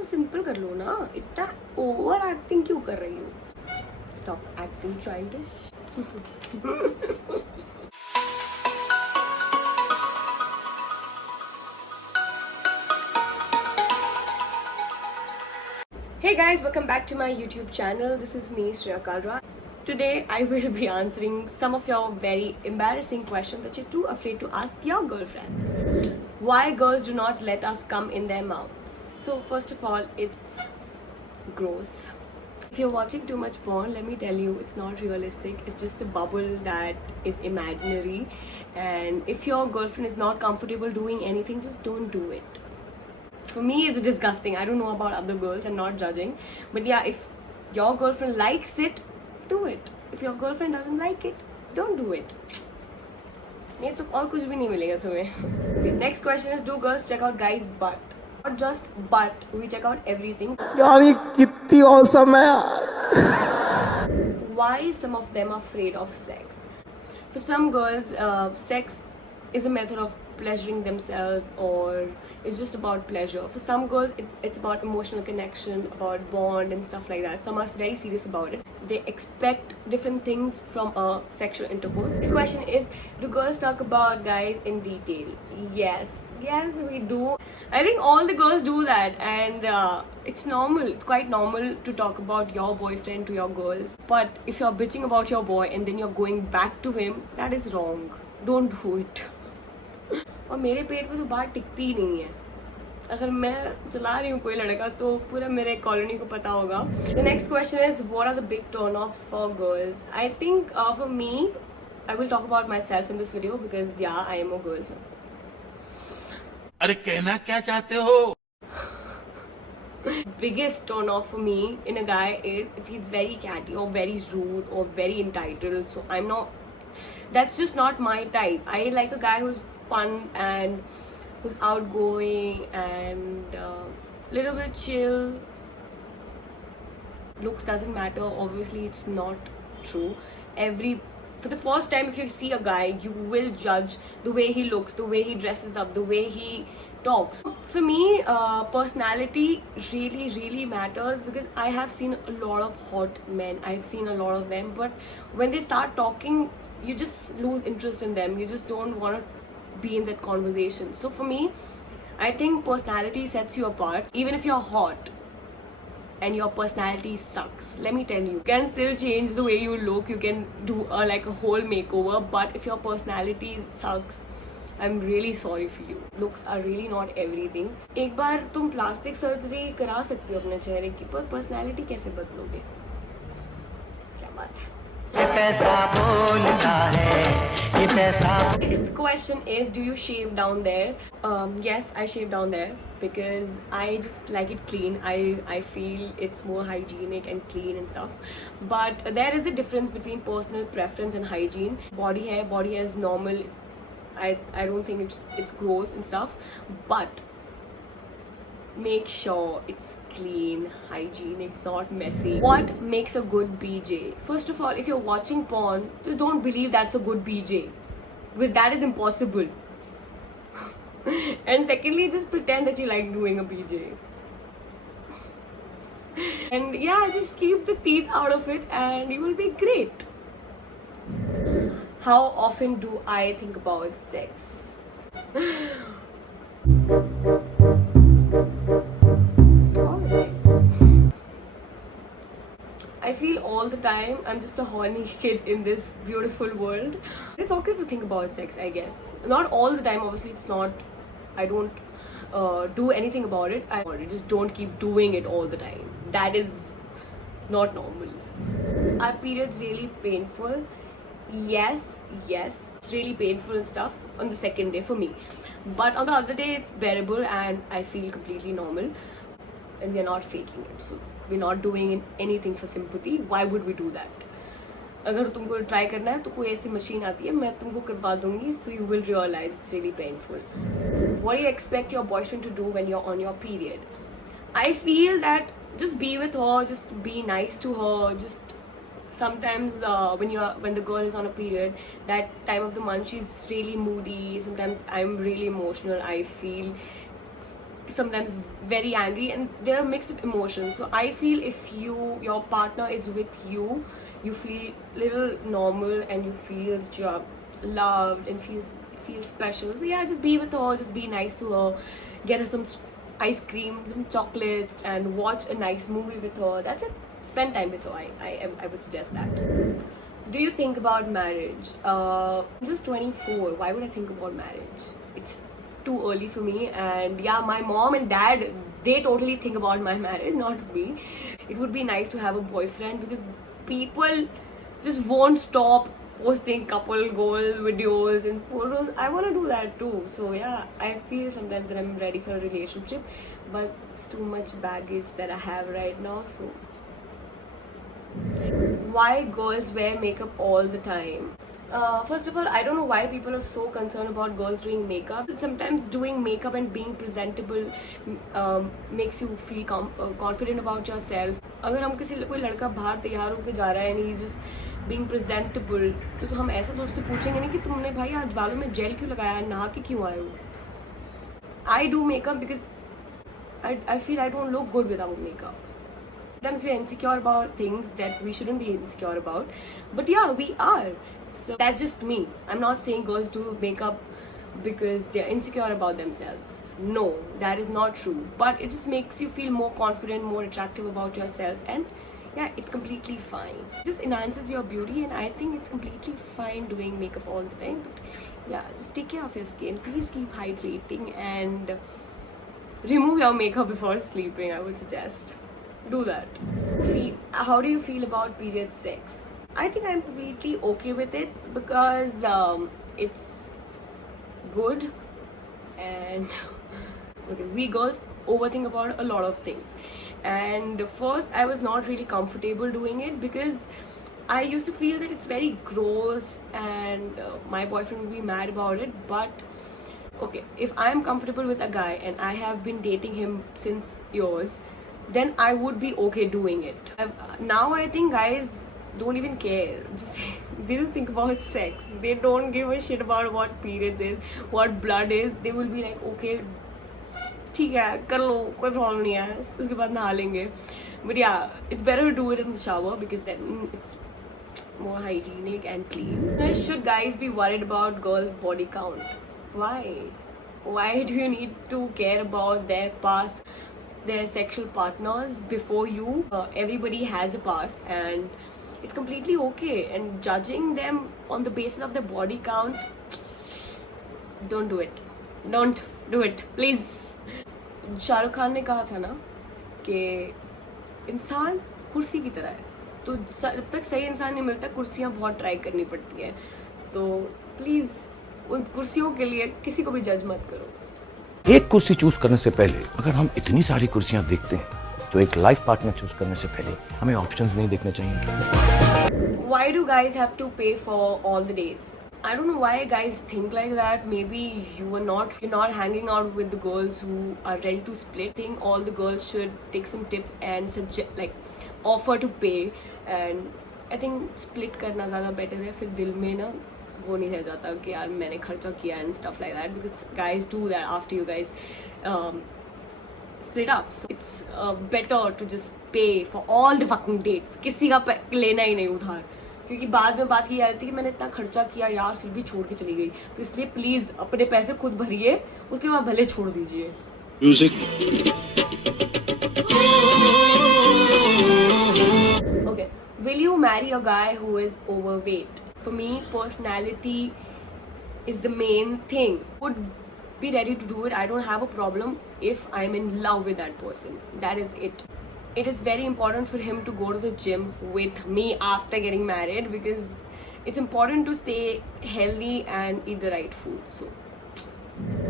सा सिंपल कर लो ना, इतना ओवर एक्टिंग क्यों कर रही हो? Stop acting childish. Hey guys, welcome back to my YouTube channel. This is me, Shreya Kalra. Today I will be answering some of your very embarrassing questions that you're too afraid to ask your girlfriends. Why girls do not let us come in their mouths. So first of all, it's gross. If you're watching too much porn, let me tell you, it's not realistic. It's just a bubble that is imaginary. And if your girlfriend is not comfortable doing anything, just don't do it. For me, it's disgusting. I don't know about other girls, I'm not judging. But yeah, if your girlfriend likes it, do it. If your girlfriend doesn't like it, don't do it. नहीं तो और कुछ भी नहीं मिलेगा तुम्हें. Next question is, do girls check out guys' butt? Not just butt, we check out everything. यार ये कितनी औसम है यार. Why some of them are afraid of sex? For some girls, sex is a method of pleasuring themselves, or it's just about pleasure. For some girls, it's about emotional connection, about bond and stuff like that. Some are very serious about it. They expect different things from a sexual intercourse. This question is, do girls talk about guys in detail? Yes, we do. I think all the girls do that, and it's normal. It's quite normal to talk about your boyfriend to your girls. But if you're bitching about your boy and then you're going back to him, that is wrong. Don't do it. और मेरे पेट पे तो बात टिकती ही नहीं है. अगर मैं चला रही हूँ कोई लड़का तो पूरा मेरे कॉलोनी को पता होगा. The next question is, what are the big turn-offs for girls? I think for me, I will talk about myself in this video because yeah, I am a girl. So. अरे कहना क्या चाहते हो? Biggest turn off for me in a guy is if he's very catty or very rude or very entitled. So I'm not. That's just not my type. I like a guy who's fun and who's outgoing and little bit chill. Looks doesn't matter. Obviously, it's not true. For the first time, if you see a guy, you will judge the way he looks, the way he dresses up, the way he talks. For me, personality really matters, because I have seen a lot of hot men. I've seen a lot of them, but when they start talking, you just lose interest in them. You just don't want to be in that conversation. So for me, I think personality sets you apart. Even if you're hot and your personality sucks, let me tell you can still change the way you look. You can do like a whole makeover, but if your personality sucks, I'm really sorry for you. Looks are really not everything. एक बार तुम plastic surgery करा सकती हो अपने चेहरे की, पर personality कैसे बदलोगे? क्या बात है. Next question is, do you shave down there? Yes, I shave down there because I just like it clean. I feel it's more hygienic and clean and stuff. But there is a difference between personal preference and hygiene. Body hair is normal. I don't think it's gross and stuff, but make sure it's clean, hygienic, it's not messy. What makes a good BJ? First of all, if you're watching porn, just don't believe that's a good BJ, because that is impossible. And secondly, just pretend that you like doing a BJ. And yeah, just keep the teeth out of it and you will be great. How often do I think about sex? I feel all the time I'm just a horny kid in this beautiful world. It's okay to think about sex, I guess. Not all the time, obviously it's not. I don't do anything about it. I just don't keep doing it all the time. That is not normal. Are periods really painful? Yes, it's really painful and stuff on the second day for me. But on the other day, it's bearable and I feel completely normal. And we're not faking it. So we're not doing anything for sympathy. Why would we do that? अगर तुमको try करना है तो कोई ऐसी machine आती है, मैं तुमको करवा दूंगी, so you will realize it's really painful. What do you expect your boyfriend to do when you're on your period? I feel that just be with her, just be nice to her. Just sometimes when the girl is on a period, that time of the month she's really moody. Sometimes I'm really emotional. I feel sometimes very angry, and there are mixed emotions. So I feel if your partner is with you, you feel little normal and you feel that you are loved and feel special. So yeah, just be with her, just be nice to her, get her some ice cream, some chocolates, and watch a nice movie with her. That's it. Spend time with her. I would suggest that. Do you think about marriage? I'm just 24. Why would I think about marriage? It's too early for me. And yeah, my mom and dad, they totally think about my marriage, not me. It would be nice to have a boyfriend because people just won't stop posting couple goal videos and photos. I want to do that too. So yeah, I feel sometimes that I'm ready for a relationship, but it's too much baggage that I have right now. So why girls wear makeup all the time? First of all, I don't know why people are so concerned about girls doing makeup. Sometimes doing makeup and being presentable makes you feel confident about yourself. अगर हम किसी कोई लड़का बाहर तैयार होकर जा रहा है and he's just being presentable, तो हम ऐसा तो उससे पूछेंगे नहीं कि तुमने भाई आज बालों में जेल क्यों लगाया, नहा के क्यों आए हो? I do makeup because I feel I don't look good without makeup. Sometimes we're insecure about things that we shouldn't be insecure about, but yeah, we are. So that's just me. I'm not saying girls do makeup because they're insecure about themselves. No, that is not true. But it just makes you feel more confident, more attractive about yourself, and yeah, it's completely fine. It just enhances your beauty, and I think it's completely fine doing makeup all the time. But yeah, just take care of your skin. Please keep hydrating and remove your makeup before sleeping, I would suggest. Do that. How do you feel about period sex? I think I'm completely okay with it because it's good, and okay, we girls overthink about a lot of things, and first I was not really comfortable doing it because I used to feel that it's very gross and my boyfriend would be mad about it. But okay, if I'm comfortable with a guy and I have been dating him since years, then I would be okay doing it. Now I think guys don't even care. They just think about sex. They don't give a shit about what periods is, what blood is. They will be like, okay, ठीक है कर लो, कोई problem नहीं है, उसके बाद नहा लेंगे. But yeah, it's better to do it in the shower because then it's more hygienic and clean. Should guys be worried about girls' body count? Why? Why do you need to care about their past, their sexual partners before you? Everybody has a past and it's completely okay. And judging them on the basis of their body count, don't do it. Don't do it, please. Shahrukh Khan ने कहा था ना कि इंसान कुर्सी की तरह है, तो जब तक सही इंसान नहीं मिलता कुर्सियाँ बहुत ट्राई करनी पड़ती हैं. तो प्लीज़ उन कुर्सियों के लिए किसी को भी जज मत करो. एक कुर्सी चूज करने से पहले अगर हम इतनी सारी कुर्सियां देखते हैं तो एक लाइफ पार्टनर चूज करने से पहले हमें ऑप्शंस नहीं देखने चाहिए. Why do guys have to pay for all the dates? I don't know why guys think like that. Maybe you're not hanging out with the girls who are ready to split. I think all the girls should take some tips and offer to pay. And I think split करना ज़्यादा better है. फिर दिल में ना वो नहीं रह जाता कि यार मैंने खर्चा किया and stuff like that, because guys do that after you guys split up. So it's better to just pay for all the fucking dates. किसी का लेना ही नहीं उधार, क्योंकि बाद में बात की जा रही थी कि मैंने इतना खर्चा किया यार फिर भी छोड़ के चली गई. तो इसलिए प्लीज अपने पैसे खुद भरिए, उसके बाद भले छोड़ दीजिए. Music. Okay, will you marry a guy who is overweight? For me, personality is the main thing. Would be ready to do it. I don't have a problem if I'm in love with that person. That is it. It is very important for him to go to the gym with me after getting married, because it's important to stay healthy and eat the right food. So,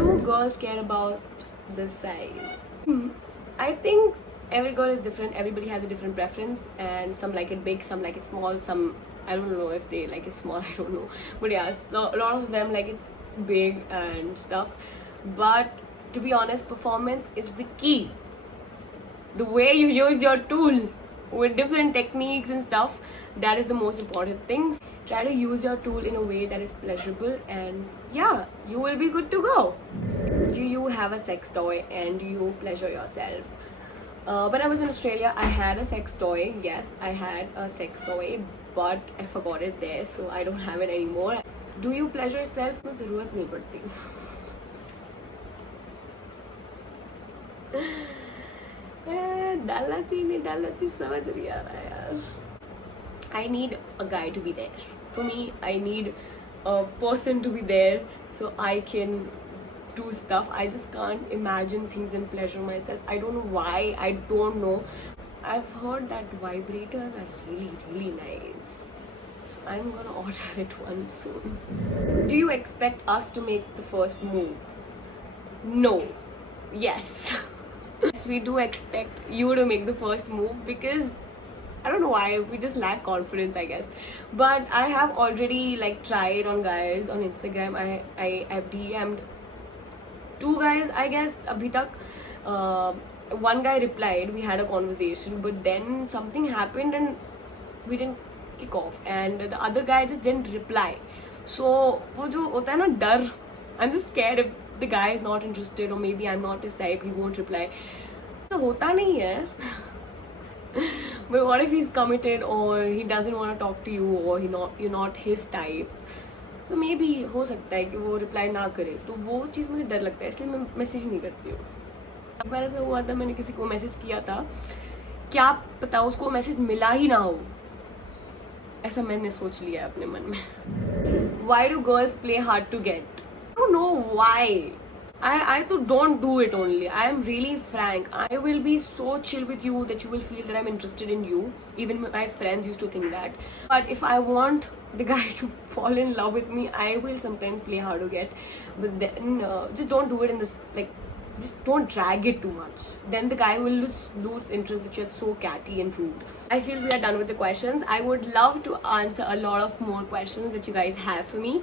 do girls care about the size? I think every girl is different. Everybody has a different preference, and some like it big, some like it small, some I don't know if they like it small, I don't know. But yeah, a lot of them like it big and stuff. But to be honest, performance is the key. The way you use your tool with different techniques and stuff, that is the most important thing. Try to use your tool in a way that is pleasurable, and yeah, you will be good to go. do you have a sex toy and do you pleasure yourself? When I was in Australia, I had a sex toy. Yes, I had a sex toy, but I forgot it there, so I don't have it anymore. Do you pleasure yourself? मुझे ज़रूरत नहीं पड़ती. डालना थी समझ नहीं आ रहा यार. I need a guy to be there. For me, I need a person to be there so I can do stuff. I just can't imagine things and pleasure myself. I don't know why. I don't know. I've heard that vibrators are really nice. So I'm gonna order it one soon. Do you expect us to make the first move? No. Yes. Yes, we do expect you to make the first move because I don't know why, we just lack confidence, I guess. But I have already like tried on guys on Instagram. I've DM'd 2 guys, I guess, abhi tak. One guy replied, we had a conversation, but then something happened and we didn't kick off. And the other guy just didn't reply. So wo jo hota hai na dar, I'm just scared if the guy is not interested or maybe I'm not his type, he won't reply. So hota nahi hai. But what if he's committed or he doesn't want to talk to you or you're not his type? So maybe हो सकता है कि वो reply ना करे, तो वो चीज़ मुझे डर लगता है, इसलिए मैं मैसेज नहीं करती हूँ. एक बार ऐसा हुआ था, मैंने किसी को मैसेज किया था, क्या पता उसको मैसेज मिला ही ना हो, ऐसा मैंने सोच लिया अपने मन में. Why do girls play hard to get? I don't know why. I too don't do it only. I am really frank. I will be so chill with you that you will feel that I'm interested in you. Even my friends used to think that. But if I want the guy to fall in love with me, I will sometimes play hard to get. But then just don't do it in this, like, just don't drag it too much. Then the guy will lose interest that you're so catty and rude. I feel we are done with the questions. I would love to answer a lot of more questions that you guys have for me.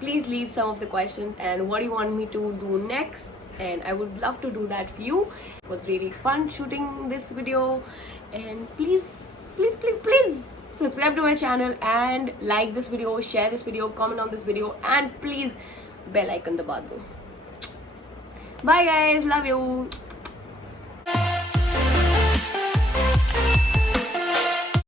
Please leave some of the questions and what do you want me to do next, and I would love to do that for you. It was really fun shooting this video, and please subscribe to my channel and like this video, share this video, comment on this video, and please bell icon daba do. Bye guys, love you.